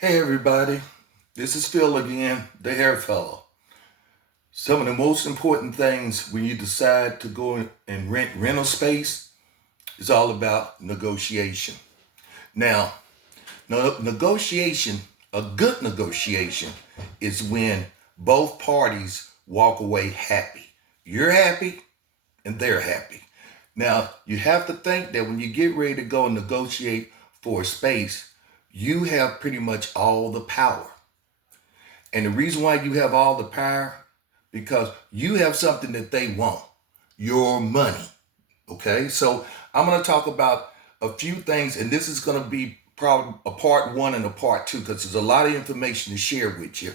Hey everybody, this is Phil again, the hair fellow. Some of the most important things when you decide to go and rent rental space is all about negotiation. Now, negotiation, a good negotiation is when both parties walk away happy. You're happy and they're happy. Now, you have to think that when you get ready to go and negotiate for a space, you have pretty much all the power. And the reason why you have all the power, because you have something that they want, your money. Okay, so I'm going to talk about a few things, and this is going to be probably a part one and a part two because there's a lot of information to share with you.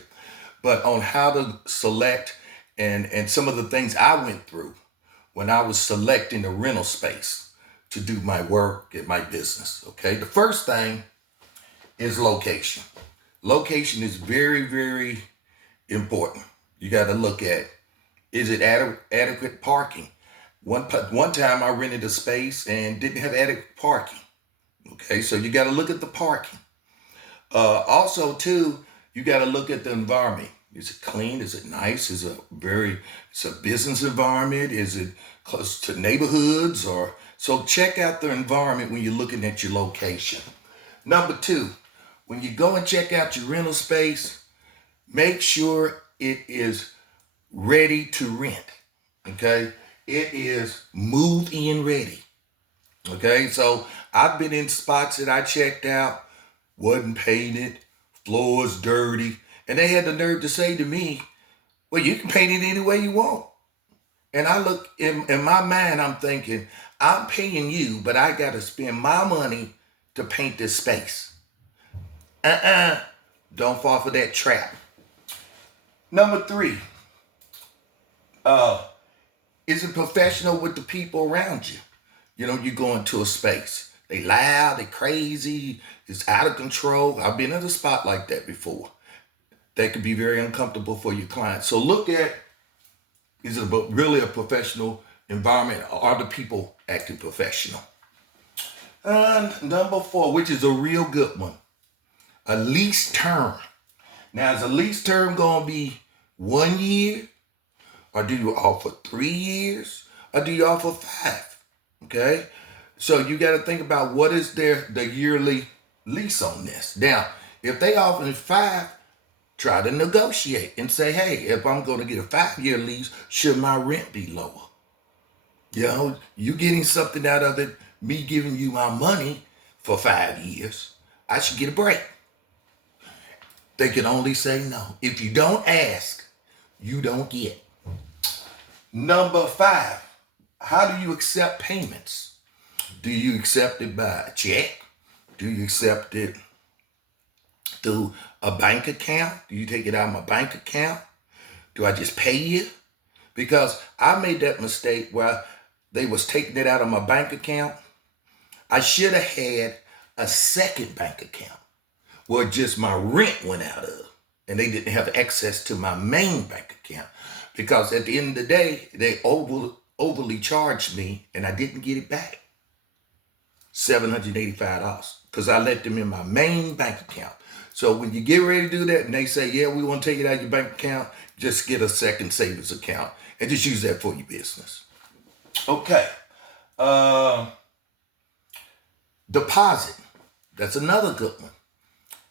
But on how to select and some of the things I went through when I was selecting a rental space to do my work at my business. Okay, the first thing is location. Location is very, very important. You got to look at, is it adequate parking? One time I rented a space and didn't have adequate parking. Okay, so you got to look at the parking. Also, too, you got to look at the environment. Is it clean? Is it nice? It's a business environment? Is it close to neighborhoods? Or so check out the environment when you're looking at your location. Number two, when you go and check out your rental space, make sure it is ready to rent. Okay, it is move in ready. Okay, so I've been in spots that I checked out, wasn't painted, floors dirty, and they had the nerve to say to me, well, you can paint it any way you want. And I look in my mind, I'm thinking, I'm paying you, but I got to spend my money to paint this space. Don't fall for that trap. Number three, uh, is it professional with the people around you? You know, you go into a space. They loud, they crazy, it's out of control. I've been in a spot like that before. That could be very uncomfortable for your client. So look at, is it really a professional environment? Or are the people acting professional? And number four, which is a real good one, a lease term. Now, is a lease term going to be 1 year? Or do you offer 3 years? Or do you offer 5? Okay? So you got to think about what is the yearly lease on this. Now, if they offer 5, try to negotiate and say, hey, if I'm going to get a 5-year lease, should my rent be lower? You know, you getting something out of it, me giving you my money for 5 years, I should get a break. They can only say no. If you don't ask, you don't get. Number 5, how do you accept payments? Do you accept it by a check? Do you accept it through a bank account? Do you take it out of my bank account? Do I just pay you? Because I made that mistake where they was taking it out of my bank account. I should have had a second bank account where just my rent went out of, and they didn't have access to my main bank account. Because at the end of the day, they overly charged me, and I didn't get it back. $785 because I let them in my main bank account. So when you get ready to do that and they say, yeah, we want to take it out of your bank account, just get a second savings account and just use that for your business. Okay. Deposit. That's another good one.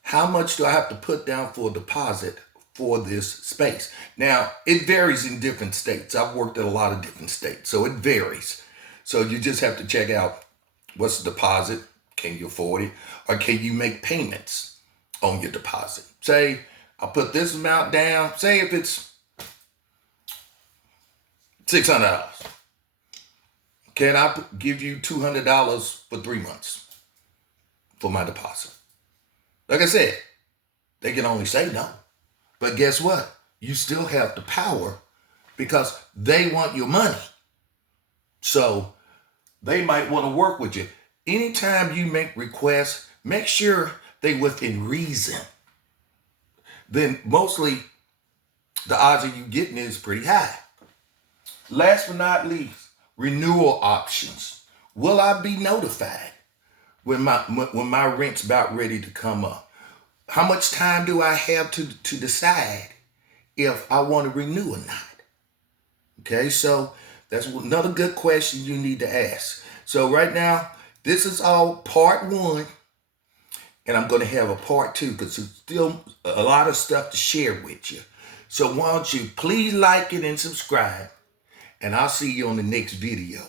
How much do I have to put down for a deposit for this space? Now, it varies in different states. I've worked in a lot of different states, so it varies. So you just have to check out what's the deposit, can you afford it, or can you make payments on your deposit? Say, I'll put this amount down, say if it's $600. Can I give you $200 for 3 months for my deposit? Like I said, they can only say no. But guess what? You still have the power because they want your money. So they might want to work with you. Anytime you make requests, make sure they within reason. Then mostly the odds of you getting it is pretty high. Last but not least, renewal options. Will I be notified when my rent's about ready to come up? How much time do I have to decide if I want to renew or not? Okay, so that's another good question you need to ask. So right now, this is all part one, and I'm going to have a part two because there's still a lot of stuff to share with you. So why don't you please like it and subscribe, and I'll see you on the next video.